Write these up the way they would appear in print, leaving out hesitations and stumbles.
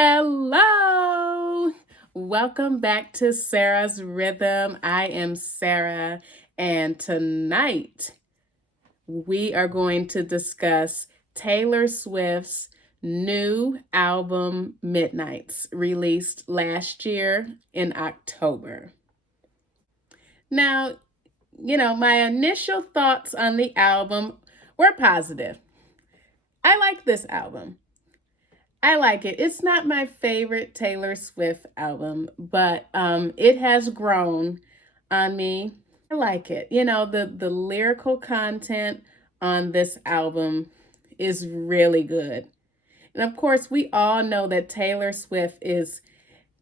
Hello! Welcome back to Sarah's Rhythm. I am Sarah, and tonight we are going to discuss Taylor Swift's new album, Midnights, released last year in October. Now, my initial thoughts on the album were positive. I like this album. I like it. It's not my favorite Taylor Swift album, but it has grown on me. I like it. The lyrical content on this album is really good. And of course, we all know that Taylor Swift is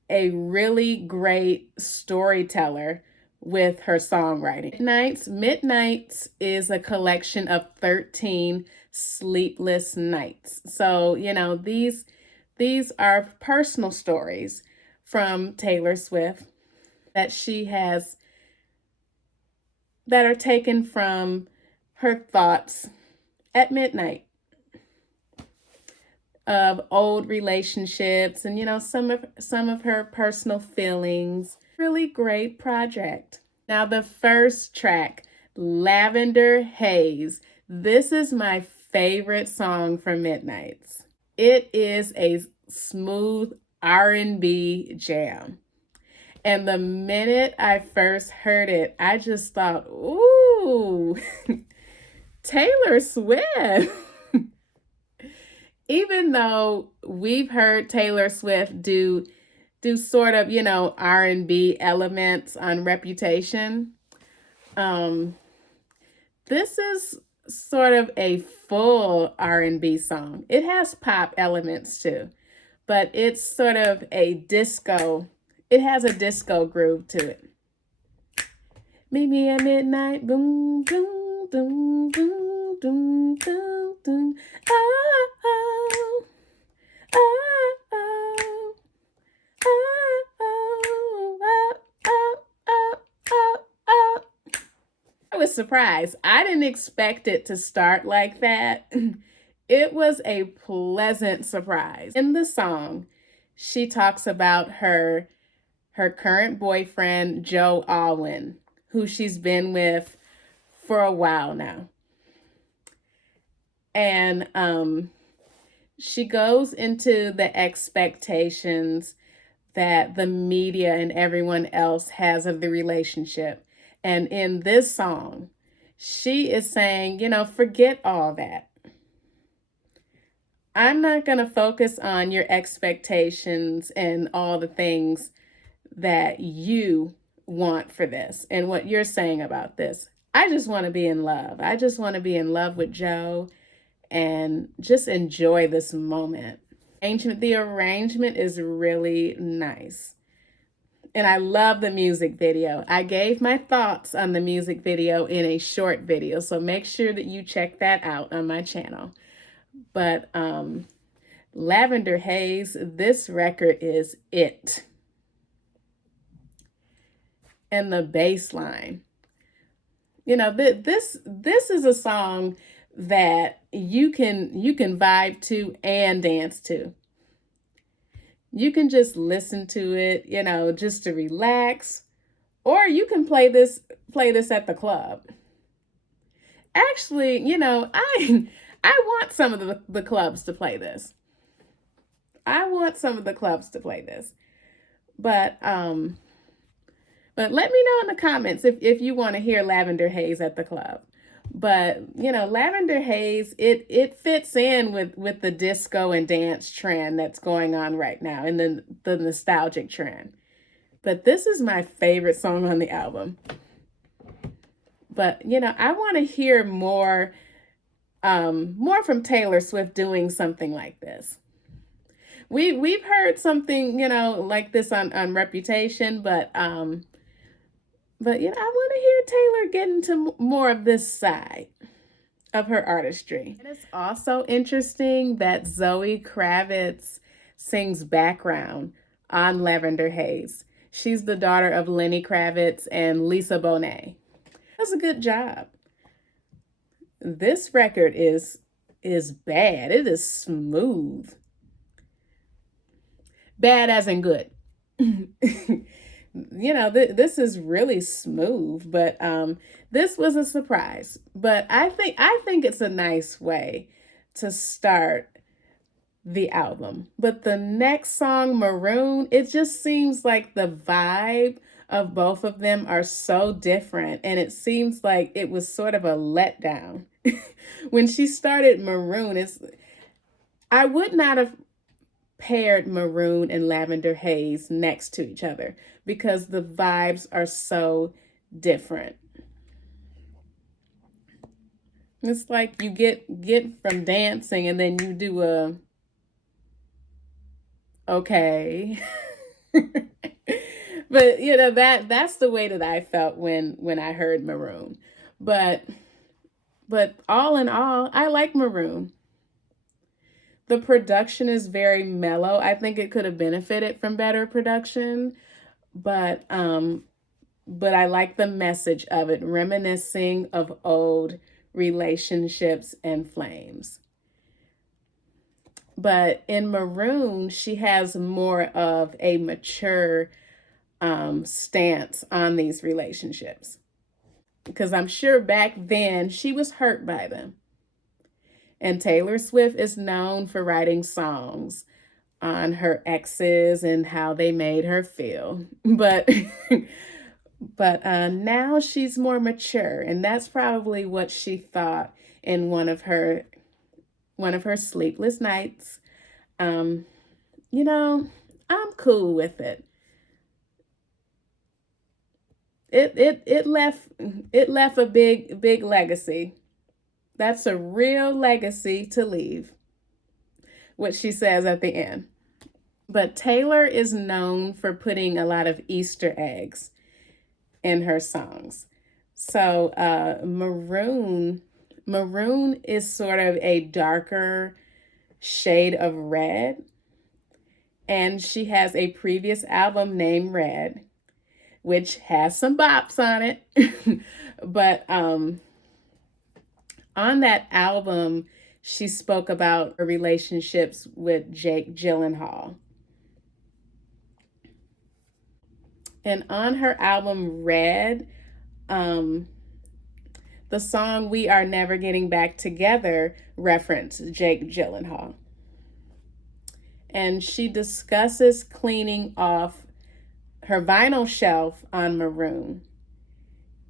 a really great storyteller with her songwriting. Midnights is a collection of 13 sleepless nights. So, these are personal stories from Taylor Swift that she has that are taken from her thoughts at midnight of old relationships and some of her personal feelings. Really great project. Now the first track, Lavender Haze. This is my favorite song from Midnights. It is a smooth R&B jam. And the minute I first heard it, I just thought, ooh, Taylor Swift. Even though we've heard Taylor Swift do sort of, R&B elements on Reputation, this is sort of a full R&B song. It has pop elements too, but it's sort of a disco. It has a disco groove to it. Meet me at midnight, boom, boom, boom, boom, boom, boom, boom. Oh, oh, oh, oh, oh, oh, oh, oh, oh, oh. I was surprised. I didn't expect it to start like that. It was a pleasant surprise. In the song, she talks about her current boyfriend, Joe Alwyn, who she's been with for a while now. And she goes into the expectations that the media and everyone else has of the relationship. And in this song, she is saying, forget all that. I'm not going to focus on your expectations and all the things that you want for this and what you're saying about this. I just want to be in love. I just want to be in love with Joe and just enjoy this moment. The arrangement is really nice. And I love the music video. I gave my thoughts on the music video in a short video, so make sure that you check that out on my channel. But Lavender Haze, this record is it. And the bass line. This is a song that you can vibe to and dance to. You can just listen to it, just to relax, or you can play this at the club. Actually, I want some of the clubs to play this. I want some of the clubs to play this. But let me know in the comments if you want to hear Lavender Haze at the club. But, Lavender Haze, it fits in with the disco and dance trend that's going on right now and the nostalgic trend. But this is my favorite song on the album. But, I want to hear more from Taylor Swift doing something like this. We've heard something, like this on Reputation, but I want to hear Taylor get into more of this side of her artistry. And it's also interesting that Zoe Kravitz sings background on Lavender Haze. She's the daughter of Lenny Kravitz and Lisa Bonet. That's a good job. This record is bad. It is smooth. Bad as in good. This is really smooth, but this was a surprise. But I think it's a nice way to start the album. But the next song, Maroon, it just seems like the vibe of both of them are so different, and it seems like it was sort of a letdown. When she started Maroon, I would not have paired Maroon and Lavender Haze next to each other because the vibes are so different. It's like you get from dancing and then you do a okay. But that's the way that I felt when I heard Maroon. But all in all, I like Maroon. The production is very mellow. I think it could have benefited from better production, but I like the message of it, reminiscing of old relationships and flames. But in Maroon, she has more of a mature stance on these relationships. Because I'm sure back then she was hurt by them. And Taylor Swift is known for writing songs on her exes and how they made her feel. But now she's more mature, and that's probably what she thought in one of her sleepless nights. Um, you know, I'm cool with it. It left a big legacy. That's a real legacy to leave, what she says at the end. But Taylor is known for putting a lot of Easter eggs in her songs. So maroon is sort of a darker shade of red, and she has a previous album named Red, which has some bops on it. But on that album, she spoke about her relationships with Jake Gyllenhaal. And on her album Red, um, the song We Are Never Getting Back Together referenced Jake Gyllenhaal. And she discusses cleaning off her vinyl shelf on Maroon.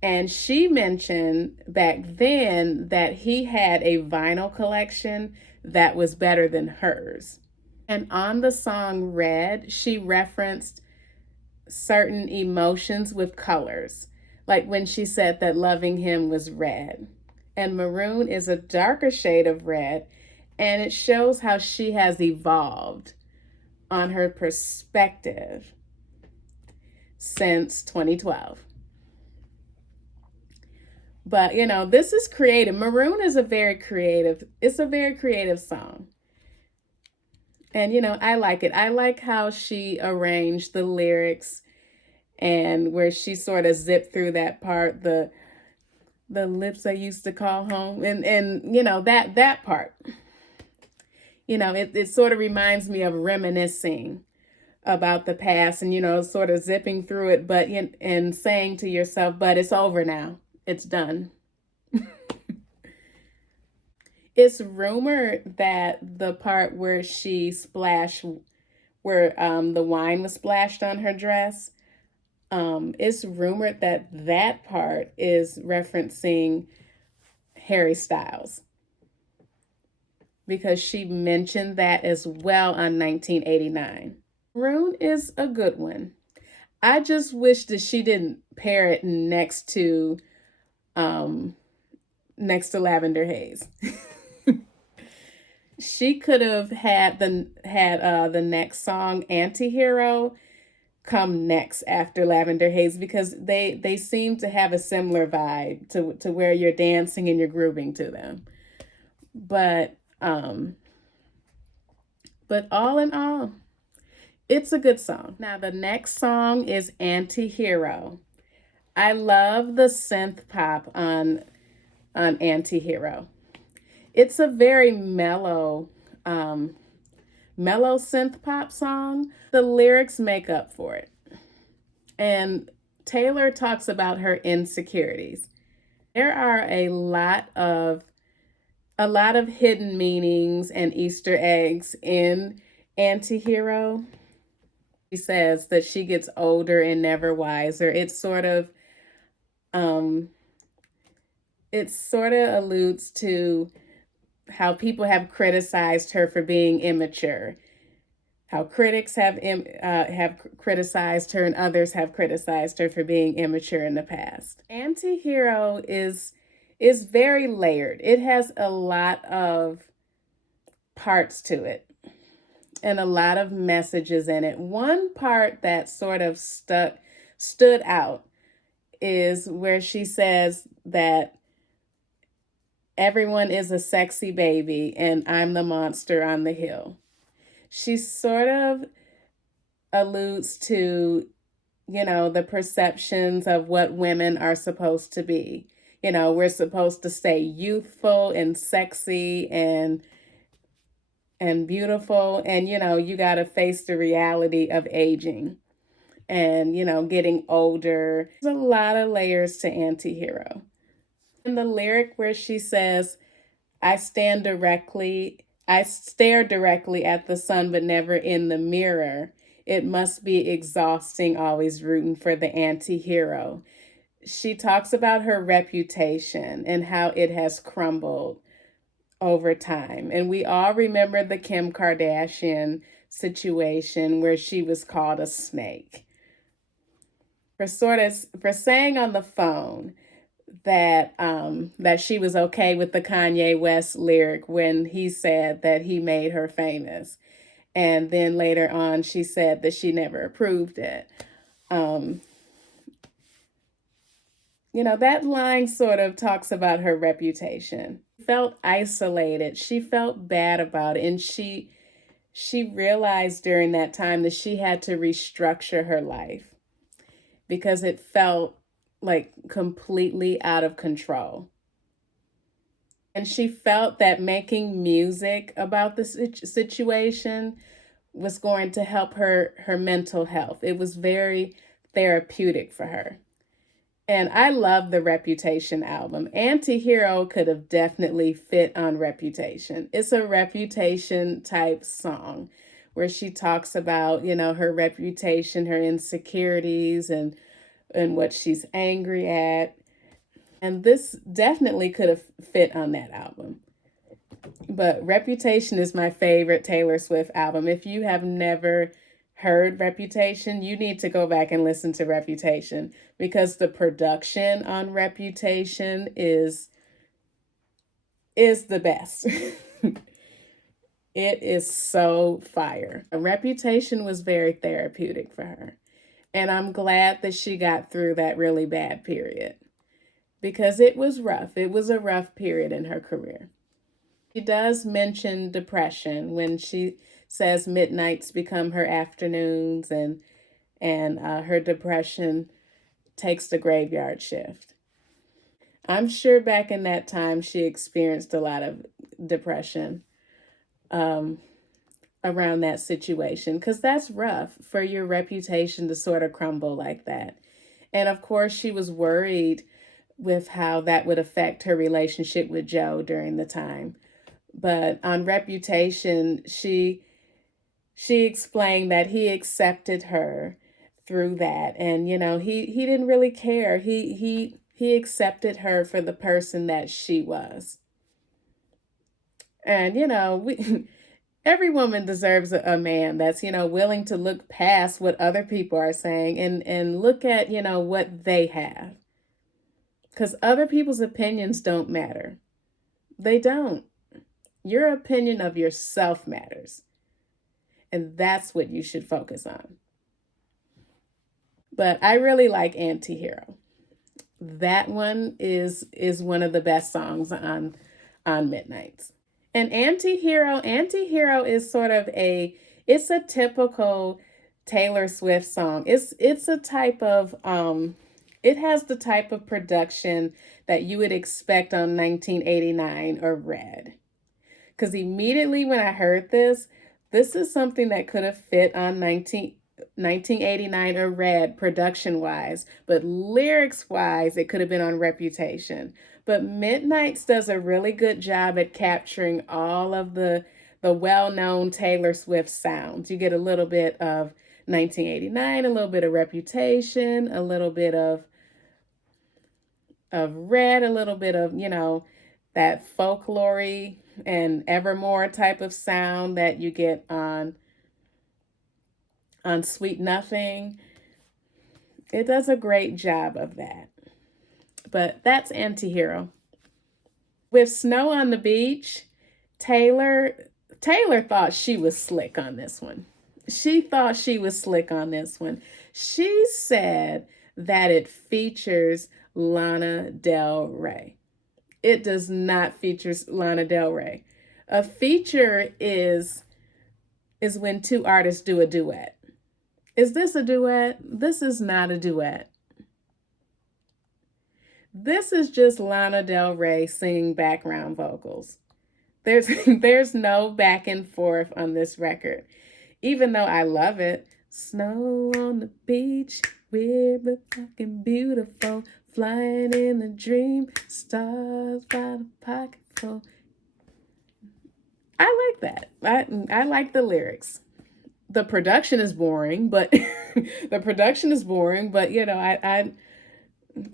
And she mentioned back then that he had a vinyl collection that was better than hers. And on the song Red, she referenced certain emotions with colors, like when she said that loving him was red. And Maroon is a darker shade of red, and it shows how she has evolved on her perspective since 2012. But this is creative. Maroon is it's a very creative song. And I like it. I like how she arranged the lyrics, and where she sort of zipped through that part, the lips I used to call home, and that part. It sort of reminds me of reminiscing about the past, and sort of zipping through it, but and saying to yourself, but it's over now. It's done. It's rumored that the part where she splashed, where the wine was splashed on her dress, it's rumored that that part is referencing Harry Styles, because she mentioned that as well on 1989. Rune is a good one. I just wish that she didn't pair it um, next to Lavender Haze. She could have had the next song, Antihero, come next after Lavender Haze, because they seem to have a similar vibe to where you're dancing and you're grooving to them. But all in all, it's a good song. Now the next song is Antihero. I love the synth pop on Antihero. It's a very mellow mellow synth pop song. The lyrics make up for it. And Taylor talks about her insecurities. There are a lot of hidden meanings and Easter eggs in Antihero. She says that she gets older and never wiser. Um it sort of alludes to how people have criticized her for being immature, how critics have criticized her, and others have criticized her for being immature in the past. Antihero is very layered. It has a lot of parts to it and a lot of messages in it. One part that sort of stood out is where she says that everyone is a sexy baby and I'm the monster on the hill. She sort of alludes to, the perceptions of what women are supposed to be. We're supposed to stay youthful and sexy and beautiful, and you got to face the reality of aging and getting older. There's a lot of layers to Antihero. In the lyric where she says, I stare directly at the sun, but never in the mirror. It must be exhausting, always rooting for the anti-hero. She talks about her reputation and how it has crumbled over time. And we all remember the Kim Kardashian situation where she was called a snake. For saying on the phone that she was okay with the Kanye West lyric when he said that he made her famous. And then later on, she said that she never approved it. That line sort of talks about her reputation. She felt isolated. She felt bad about it. And she realized during that time that she had to restructure her life because it felt like completely out of control. And she felt that making music about the situation was going to help her mental health. It was very therapeutic for her. And I love the Reputation album. Antihero could have definitely fit on Reputation. It's a Reputation type song where she talks about, her reputation, her insecurities, and what she's angry at. And this definitely could have fit on that album. But Reputation is my favorite Taylor Swift album. If you have never heard Reputation, you need to go back and listen to Reputation because the production on Reputation is the best. It is so fire. Reputation was very therapeutic for her. And I'm glad that she got through that really bad period because it was rough. It was a rough period in her career. She does mention depression when she says midnights become her afternoons and her depression takes the graveyard shift. I'm sure back in that time she experienced a lot of depression around that situation because that's rough for your reputation to sort of crumble like that. And of course, she was worried with how that would affect her relationship with Joe during the time. But on Reputation, she explained that he accepted her through that. And, he didn't really care. He accepted her for the person that she was. And, every woman deserves a man that's, willing to look past what other people are saying and look at, what they have. Because other people's opinions don't matter. They don't. Your opinion of yourself matters. And that's what you should focus on. But I really like Antihero. That one is one of the best songs on Midnights. And Antihero is sort of it's a typical Taylor Swift song. It's a type of it has the type of production that you would expect on 1989 or Red. Because immediately when I heard this, This is something that could have fit on 1989 or Red production wise, but lyrics wise, it could have been on Reputation. But Midnight's does a really good job at capturing all of the well-known Taylor Swift sounds. You get a little bit of 1989, a little bit of Reputation, a little bit of Red, a little bit of, that folklore and Evermore type of sound that you get on Sweet Nothing. It does a great job of that. But that's Antihero. With Snow on the Beach, Taylor thought she was slick on this one. She thought she was slick on this one. She said that it features Lana Del Rey. It does not feature Lana Del Rey. A feature is when two artists do a duet. Is this a duet? This is not a duet. This is just Lana Del Rey singing background vocals. There's no back and forth on this record. Even though I love it. Snow on the beach, we're fucking beautiful. Flying in a dream, stars by the pocketful. I like that. I like the lyrics. The production is boring, but the production is boring, but I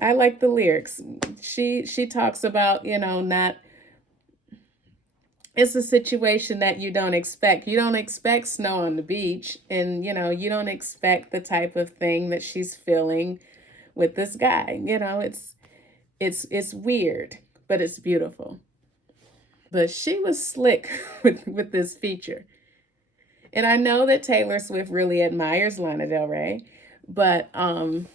like the lyrics. She talks about, not, it's a situation that you don't expect. You don't expect snow on the beach, and you don't expect the type of thing that she's feeling with this guy. It's weird, but it's beautiful. But she was slick with this feature. And I know that Taylor Swift really admires Lana Del Rey, but I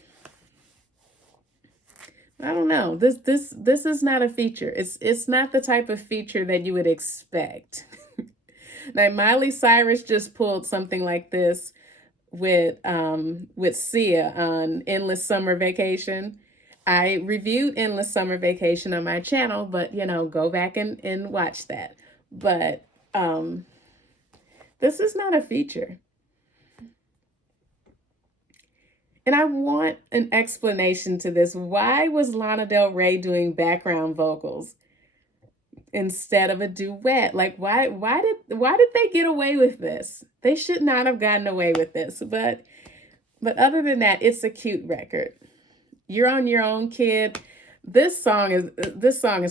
don't know. This is not a feature. It's not the type of feature that you would expect. Now Miley Cyrus just pulled something like this with Sia on Endless Summer Vacation. I reviewed Endless Summer Vacation on my channel, but go back and watch that. But this is not a feature. And I want an explanation to this. Why was Lana Del Rey doing background vocals instead of a duet? Like why did they get away with this? They should not have gotten away with this. But other than that, it's a cute record. You're on Your Own, Kid. This song is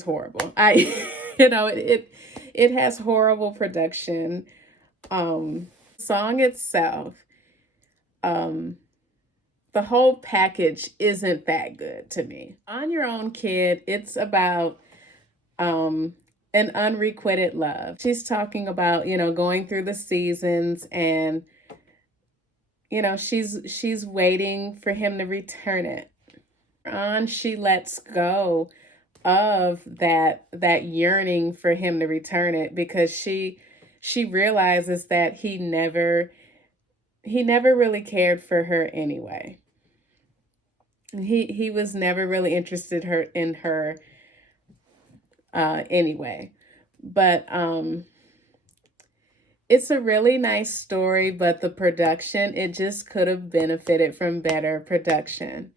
horrible. It has horrible production. Song itself, the whole package isn't that good to me. On Your Own, Kid, it's about an unrequited love. She's talking about, going through the seasons, and she's waiting for him to return it. On, she lets go of that yearning for him to return it, because she realizes that he never really cared for her anyway. He was never really interested in her anyway. But it's a really nice story, but the production, it just could have benefited from better production.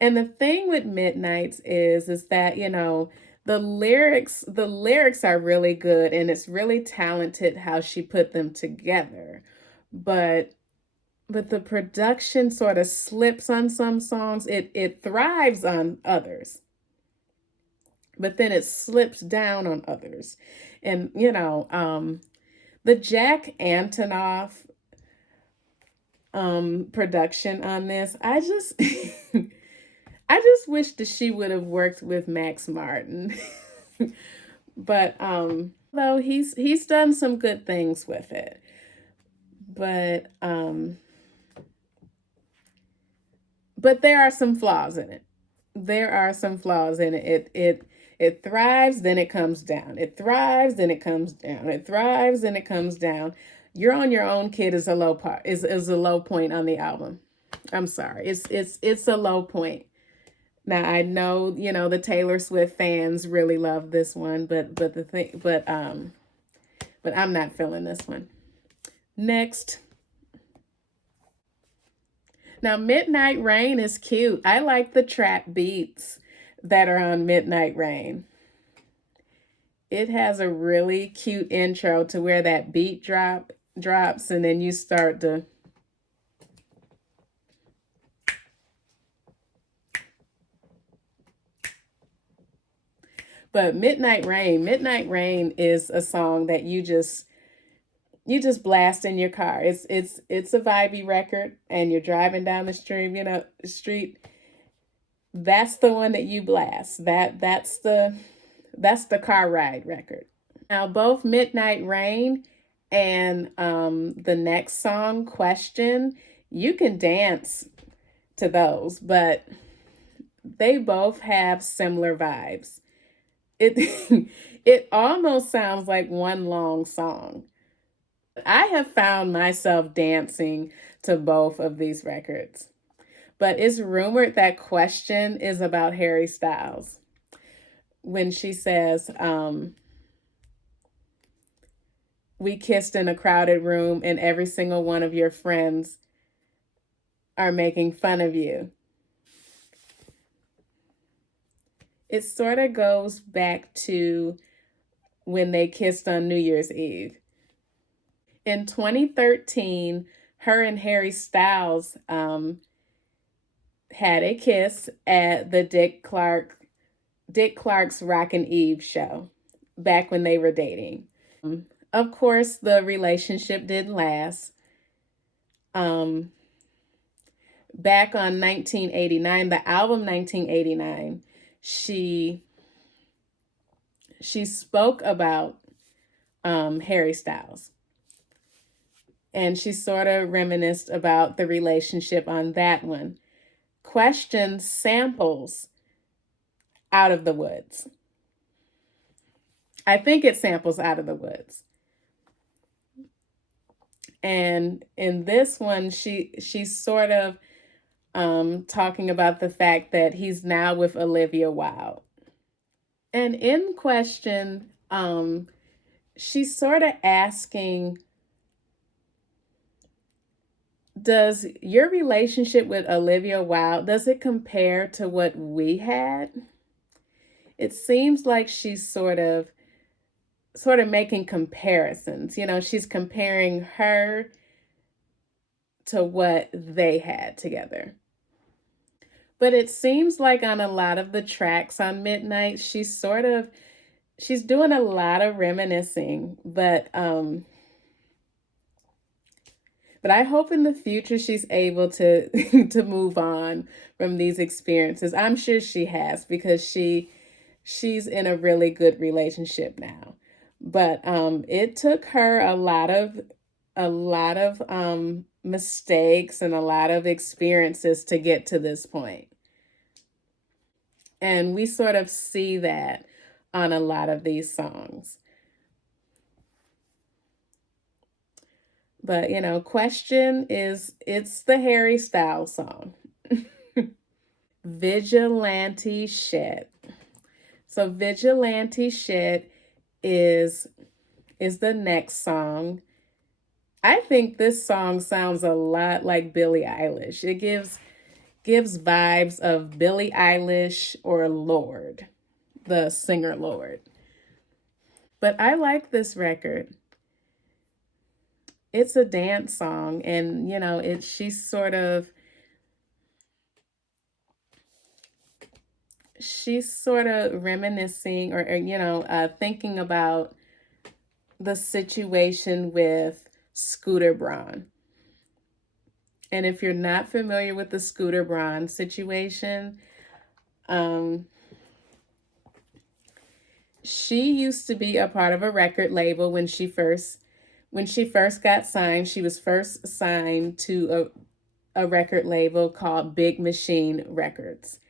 And the thing with Midnights is that, the lyrics are really good, and it's really talented how she put them together. But the production sort of slips on some songs. It thrives on others, but then it slips down on others. And the Jack Antonoff production on this, I just I just wish that she would have worked with Max Martin. But though he's done some good things with it. But there are some flaws in it. There are some flaws in it. It thrives, then it comes down. It thrives, then it comes down. It thrives, then it comes down. You're on Your Own, Kid is a low part. Is a low point on the album. I'm sorry. It's a low point. Now I know, the Taylor Swift fans really love this one, but I'm not feeling this one. Next. Now, Midnight Rain is cute. I like the trap beats that are on Midnight Rain. It has a really cute intro to where that beat drops and then you start to. But Midnight Rain is a song that you just blast in your car. It's a vibey record, and you're driving down the street. That's the one that you blast. That's the car ride record. Now, both Midnight Rain and the next song, Question, you can dance to those, but they both have similar vibes. It it almost sounds like one long song. I have found myself dancing to both of these records. But it's rumored that Question is about Harry Styles when she says, we kissed in a crowded room and every single one of your friends are making fun of you. It sort of goes back to when they kissed on New Year's Eve. In 2013, her and Harry Styles had a kiss at the Dick Clark's Rockin' Eve show back when they were dating. Of course, the relationship didn't last. Back on 1989, the album 1989, she spoke about Harry Styles. And she sort of reminisced about the relationship on that one. Question samples Out of the Woods. I think it samples Out of the Woods. And in this one, she's sort of talking about the fact that he's now with Olivia Wilde. And in Question, she's sort of asking, does your relationship with Olivia Wilde, does it compare to what we had? It seems like she's sort of making comparisons. She's comparing her to what they had together. But it seems like on a lot of the tracks on Midnight, she's doing a lot of reminiscing, but I hope in the future she's able to to move on from these experiences. I'm sure she has, because she's in a really good relationship now. But it took her a lot of mistakes and a lot of experiences to get to this point. And we sort of see that on a lot of these songs. But Question it's the Harry Styles song. Vigilante Shit. So Vigilante Shit is the next song. I think this song sounds a lot like Billie Eilish. It gives vibes of Billie Eilish or Lorde, the singer Lorde. But I like this record. It's a dance song, and she's sort of reminiscing or thinking about the situation with Scooter Braun. And if you're not familiar with the Scooter Braun situation, she used to be a part of a record label when she first got signed. She was first signed to a record label called Big Machine Records.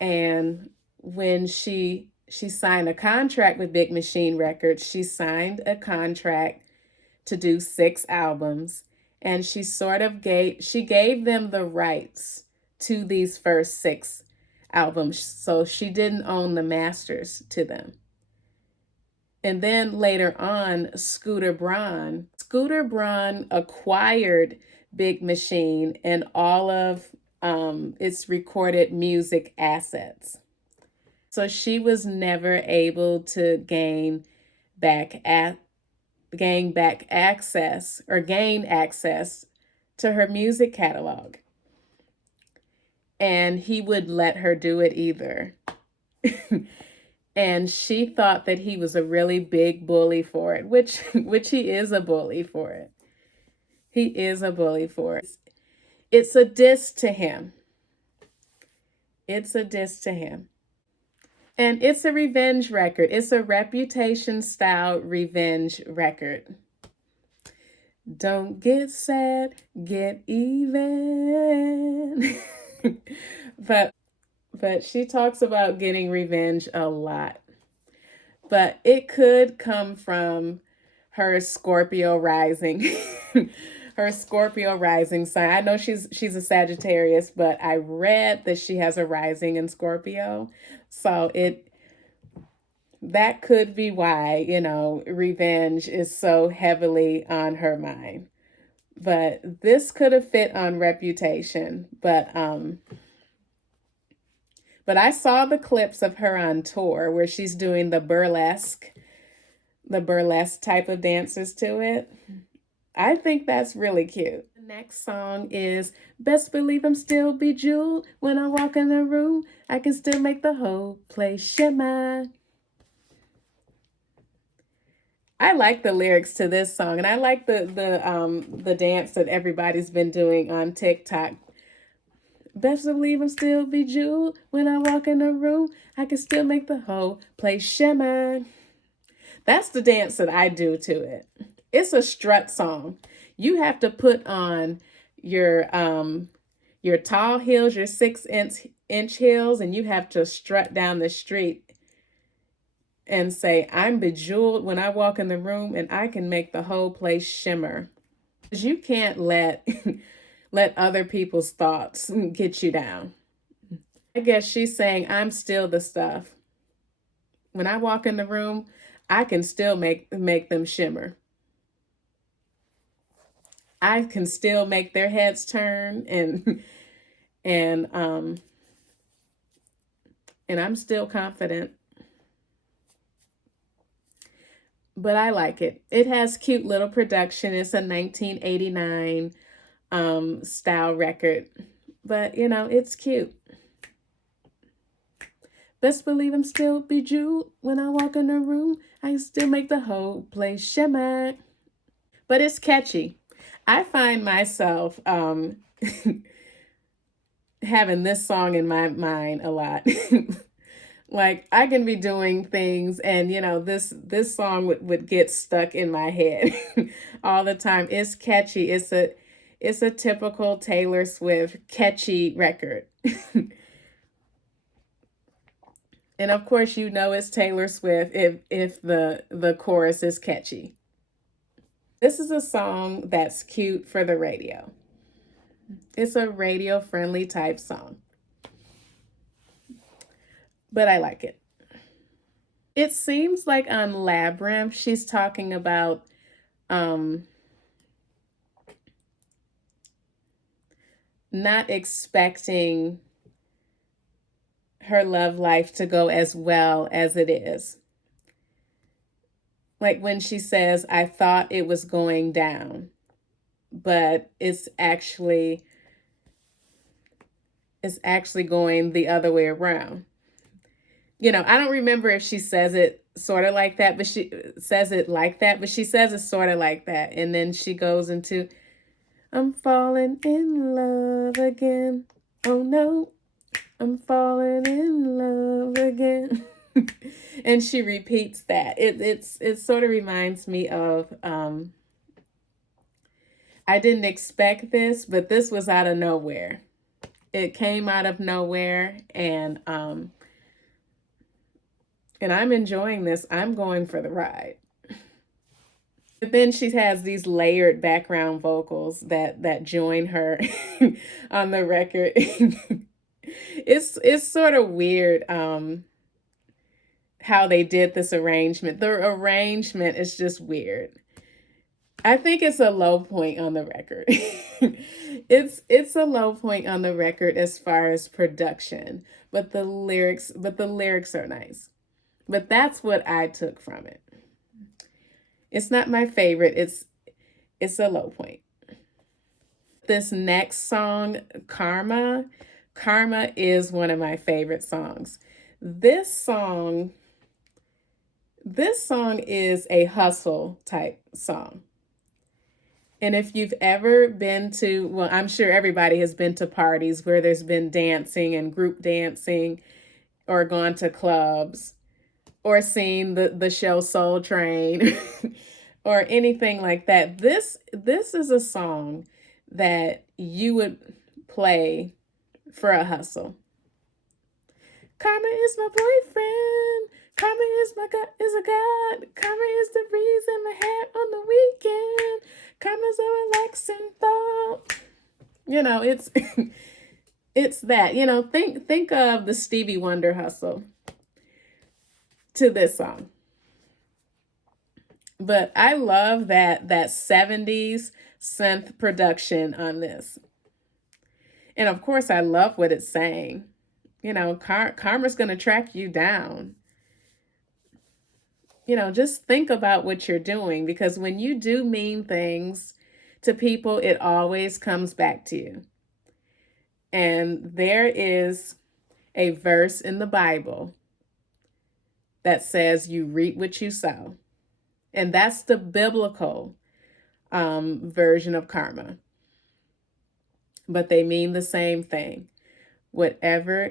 And when she signed a contract with Big Machine Records, she signed a contract to do 6 albums, and she gave them the rights to these first 6 albums, so she didn't own the masters to them. And then later on, Scooter Braun acquired Big Machine and all of its recorded music assets. So she was never able to back at gain back access or gain access to her music catalog. And he would let her do it either. And she thought that he was a really big bully for it, which he is a bully for it. He is a bully for it. It's a diss to him. It's a diss to him. And it's a revenge record. It's a Reputation style revenge record. Don't get sad, get even. but she talks about getting revenge a lot. But it could come from her Scorpio rising. Her Scorpio rising sign. I know she's a Sagittarius, but I read that she has a rising in Scorpio. So that could be why, revenge is so heavily on her mind. But this could have fit on Reputation. But I saw the clips of her on tour where she's doing the burlesque type of dances to it. I think that's really cute. The next song is Best Believe I'm Still Bejeweled. When I walk in the room, I can still make the whole place shimmer. I like the lyrics to this song, and I like the dance that everybody's been doing on TikTok. Best believe I'm still bejeweled. When I walk in the room, I can still make the whole place shimmer. That's the dance that I do to it. It's a strut song. You have to put on your tall heels, your 6-inch heels, and you have to strut down the street and say, I'm bejeweled when I walk in the room and I can make the whole place shimmer. Because you can't let other people's thoughts get you down. I guess she's saying, I'm still the stuff. When I walk in the room, I can still make them shimmer. I can still make their heads turn and I'm still confident. But I like it. It has cute little production. It's a 1989 style record. But, it's cute. Best believe I'm still bejeweled. When I walk in the room, I can still make the whole place shimmer. But it's catchy. I find myself having this song in my mind a lot. Like I can be doing things and this song would get stuck in my head all the time. It's catchy. It's a typical Taylor Swift catchy record. And of course it's Taylor Swift if the chorus is catchy. This is a song that's cute for the radio. It's a radio friendly type song. But I like it. It seems like on Labyrinth, she's talking about not expecting her love life to go as well as it is. Like when she says, I thought it was going down, but it's actually going the other way around. I don't remember if she says it sort of like that, but she says it like that, but she says it sort of like that. And then she goes into, I'm falling in love again. Oh no, I'm falling in love again. And she repeats that. It sort of reminds me of, I didn't expect this, but this was out of nowhere. It came out of nowhere and I'm enjoying this. I'm going for the ride. But then she has these layered background vocals that join her on the record. It's sort of weird how they did this arrangement. The arrangement is just weird. I think it's a low point on the record. It's a low point on the record as far as production, but the lyrics are nice. But that's what I took from it. It's not my favorite. It's a low point. This next song, Karma is one of my favorite songs. This song this song is a hustle type song. And if you've ever been to, well, I'm sure everybody has been to parties where there's been dancing and group dancing, or gone to clubs, or seen the show Soul Train, or anything like that. This is a song that you would play for a hustle. Karma is my boyfriend. Karma is a god. Karma is the breeze in my hair on the weekend. Karma's a relaxing thought. It's it's that. Think of the Stevie Wonder hustle to this song. But I love that 70s synth production on this. And of course I love what it's saying. Karma's going to track you down. Just think about what you're doing, because when you do mean things to people, it always comes back to you. And there is a verse in the Bible that says you reap what you sow. And that's the biblical version of karma. But they mean the same thing. Whatever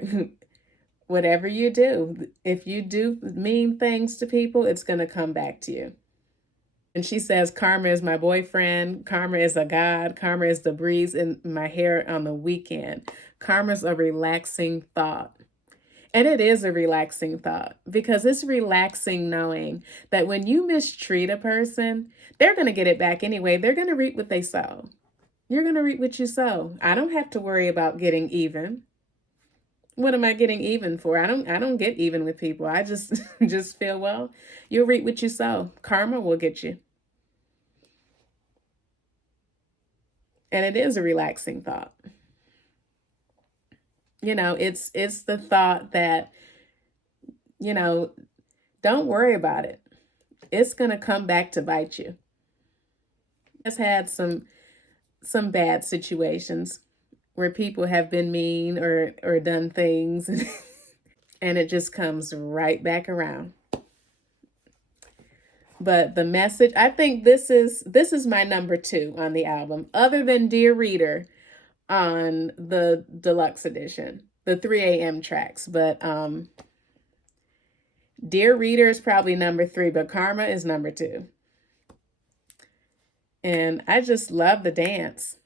you do, if you do mean things to people, it's going to come back to you. And she says, karma is my boyfriend. Karma is a god. Karma is the breeze in my hair on the weekend. Karma's a relaxing thought. And it is a relaxing thought, because it's relaxing knowing that when you mistreat a person, they're going to get it back anyway. They're going to reap what they sow. You're going to reap what you sow. I don't have to worry about getting even. What am I getting even for? I don't get even with people. I just just feel, well, you'll reap what you sow. Karma will get you. And it is a relaxing thought. It's the thought that, don't worry about it. It's going to come back to bite you. Has had some bad situations where people have been mean or done things and it just comes right back around. But the message, I think this is my number 2 on the album, other than Dear Reader on the deluxe edition, the 3 a.m. tracks. But Dear Reader is probably number 3, but Karma is number 2. And I just love the dance.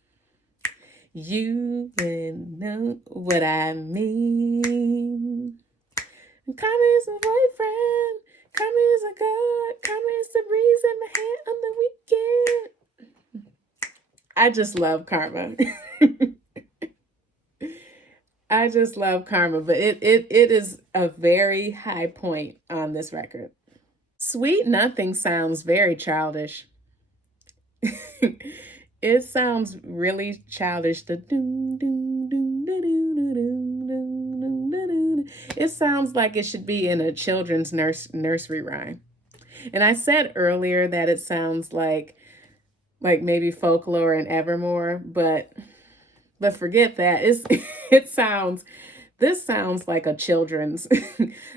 You wouldn't know what I mean. Karma is a boyfriend. Karma is a god. Karma is the breeze in my hair on the weekend. I just love Karma. I just love Karma, but it is a very high point on this record. Sweet Nothing sounds very childish. It sounds really childish. It sounds like it should be in a children's nursery rhyme. And I said earlier that it sounds like maybe Folklore and Evermore, but forget that. This sounds like a children's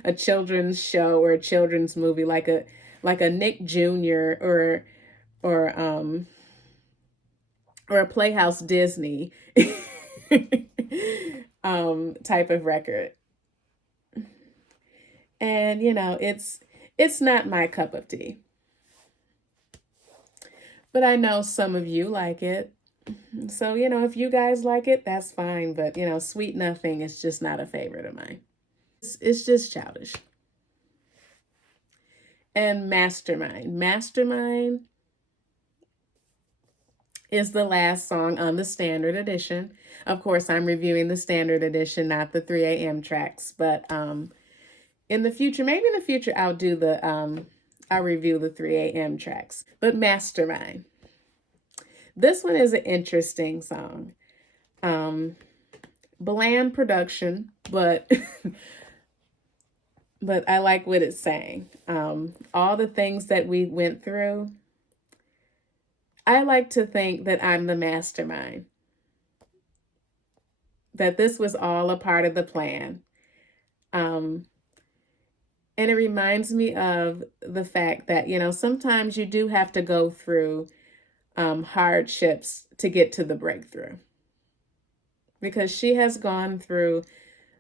a children's show or a children's movie, like a Nick Jr. or a Playhouse Disney type of record. And it's not my cup of tea. But I know some of you like it. So, if you guys like it, that's fine. But, Sweet Nothing is just not a favorite of mine. It's just childish. And Mastermind is the last song on the standard edition. Of course, I'm reviewing the standard edition, not the 3 a.m. tracks. But In the future, maybe in the future, I'll review the 3 a.m. tracks. But Mastermind. This one is an interesting song. Bland production, but but I like what it's saying. All the things that we went through. I like to think that I'm the mastermind, that this was all a part of the plan. Um, and it reminds me of the fact that, sometimes you do have to go through hardships to get to the breakthrough. Because she has gone through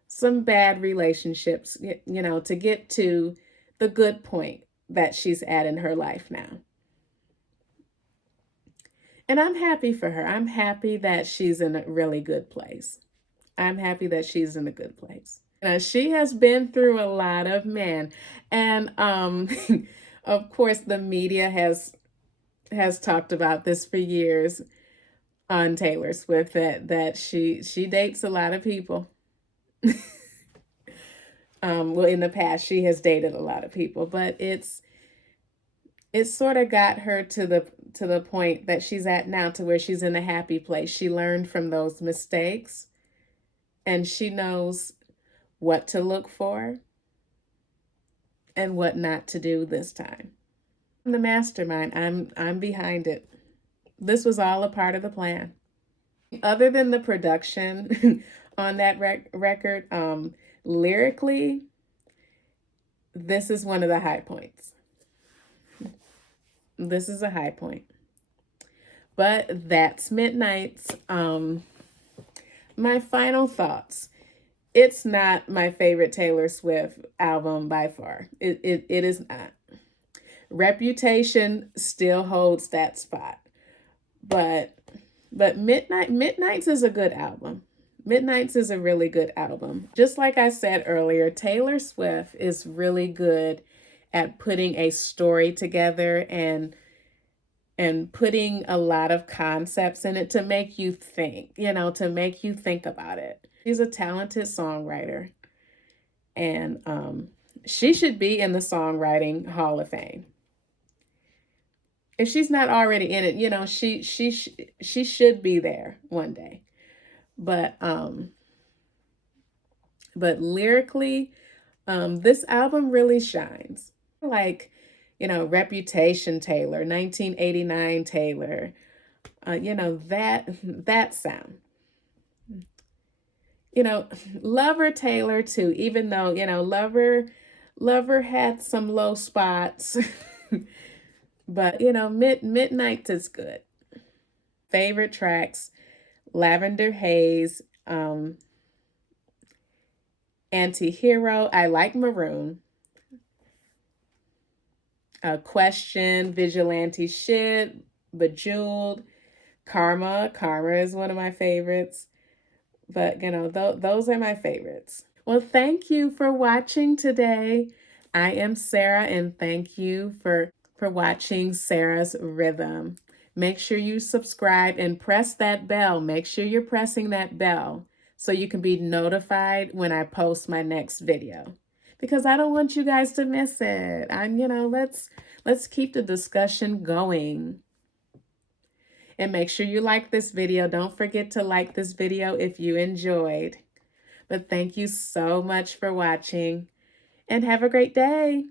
some bad relationships, to get to the good point that she's at in her life now. And I'm happy for her. I'm happy that she's in a really good place. I'm happy that she's in a good place. She has been through a lot of men. And of course the media has talked about this for years on Taylor Swift, that she dates a lot of people. Well, in the past she has dated a lot of people, but it's sort of got her to the point that she's at now, to where she's in a happy place. She learned from those mistakes, and she knows what to look for and what not to do this time. I'm the mastermind. I'm behind it. This was all a part of the plan. Other than the production on that record, lyrically, this is one of the high points. This is a high point. But that's Midnight's. My final thoughts. It's not my favorite Taylor Swift album by far. It is not. Reputation still holds that spot. But Midnight's is a good album. Midnight's is a really good album. Just like I said earlier, Taylor Swift is really good at putting a story together and putting a lot of concepts in it to make you think, to make you think about it. She's a talented songwriter, and she should be in the Songwriting Hall of Fame. If she's not already in it, she should be there one day. But lyrically, this album really shines. Like, Reputation Taylor, 1989 Taylor, that sound. Lover Taylor too, even though, Lover had some low spots. But, Midnight is good. Favorite tracks: Lavender Haze, Anti-Hero. I like Maroon. Question, Vigilante Shit, Bejeweled, Karma. Karma is one of my favorites. But, those are my favorites. Well, thank you for watching today. I am Sarah, and thank you for watching Sarah's Rhythm. Make sure you subscribe and press that bell. Make sure you're pressing that bell so you can be notified when I post my next video, because I don't want you guys to miss it. Let's keep the discussion going. And make sure you like this video. Don't forget to like this video if you enjoyed. But thank you so much for watching, and have a great day.